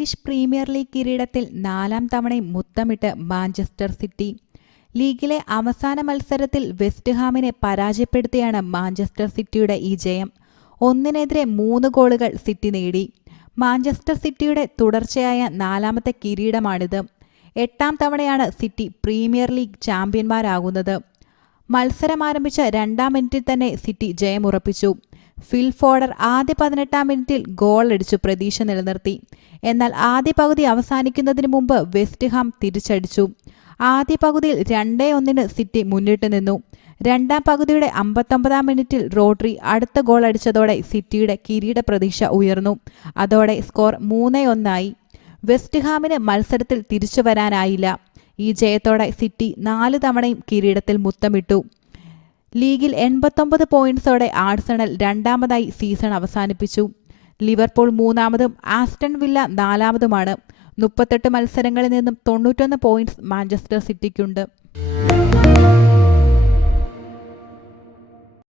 English premier league കിരീടത്തിൽ നാലാം തവണയും മുത്തമിട്ട് Manchester city. ലീഗിലെ അവസാന മത്സരത്തിൽ വെസ്റ്റ് ഹാമിനെ പരാജയപ്പെടുത്തിയാണ് മാഞ്ചസ്റ്റർ സിറ്റിയുടെ ഈ ജയം. ഒന്നിനെതിരെ മൂന്ന് ഗോളുകൾ സിറ്റി നേടി. മാഞ്ചസ്റ്റർ സിറ്റിയുടെ തുടർച്ചയായ നാലാമത്തെ കിരീടമാണിത്. എട്ടാം തവണയാണ് സിറ്റി പ്രീമിയർ ലീഗ് ചാമ്പ്യന്മാരാകുന്നത്. മത്സരം ആരംഭിച്ച രണ്ടാം മിനിറ്റിൽ തന്നെ സിറ്റി ജയമുറപ്പിച്ചു. ഫിൽ ഫോഡർ ആദ്യ പതിനെട്ടാം മിനിറ്റിൽ ഗോൾ അടിച്ചു പ്രതീക്ഷ നിലനിർത്തി. എന്നാൽ ആദ്യ പകുതി അവസാനിക്കുന്നതിന് മുമ്പ് വെസ്റ്റ് ഹാം തിരിച്ചടിച്ചു. ആദ്യ പകുതിയിൽ രണ്ടേ ഒന്നിന് സിറ്റി മുന്നിട്ട് നിന്നു. രണ്ടാം പകുതിയുടെ അമ്പത്തൊമ്പതാം മിനിറ്റിൽ റോഡ്രി അടുത്ത ഗോൾ അടിച്ചതോടെ സിറ്റിയുടെ കിരീട പ്രതീക്ഷ ഉയർന്നു. അതോടെ സ്കോർ മൂന്നേ ഒന്നായി. വെസ്റ്റ് ഹാമിന് മത്സരത്തിൽ തിരിച്ചു വരാനായില്ല. ഈ ജയത്തോടെ സിറ്റി നാല് തവണയും കിരീടത്തിൽ മുത്തമിട്ടു. ലീഗിൽ എൺപത്തൊമ്പത് പോയിന്റ്സോടെ ആഴ്സണൽ രണ്ടാമതായി സീസൺ അവസാനിപ്പിച്ചു. ലിവർപൂൾ മൂന്നാമതും ആസ്റ്റൺ വില്ല നാലാമതുമാണ്. മുപ്പത്തെട്ട് മത്സരങ്ങളിൽ നിന്നും തൊണ്ണൂറ്റൊന്ന് പോയിന്റ്സ് മാഞ്ചസ്റ്റർ സിറ്റിക്കുണ്ട്.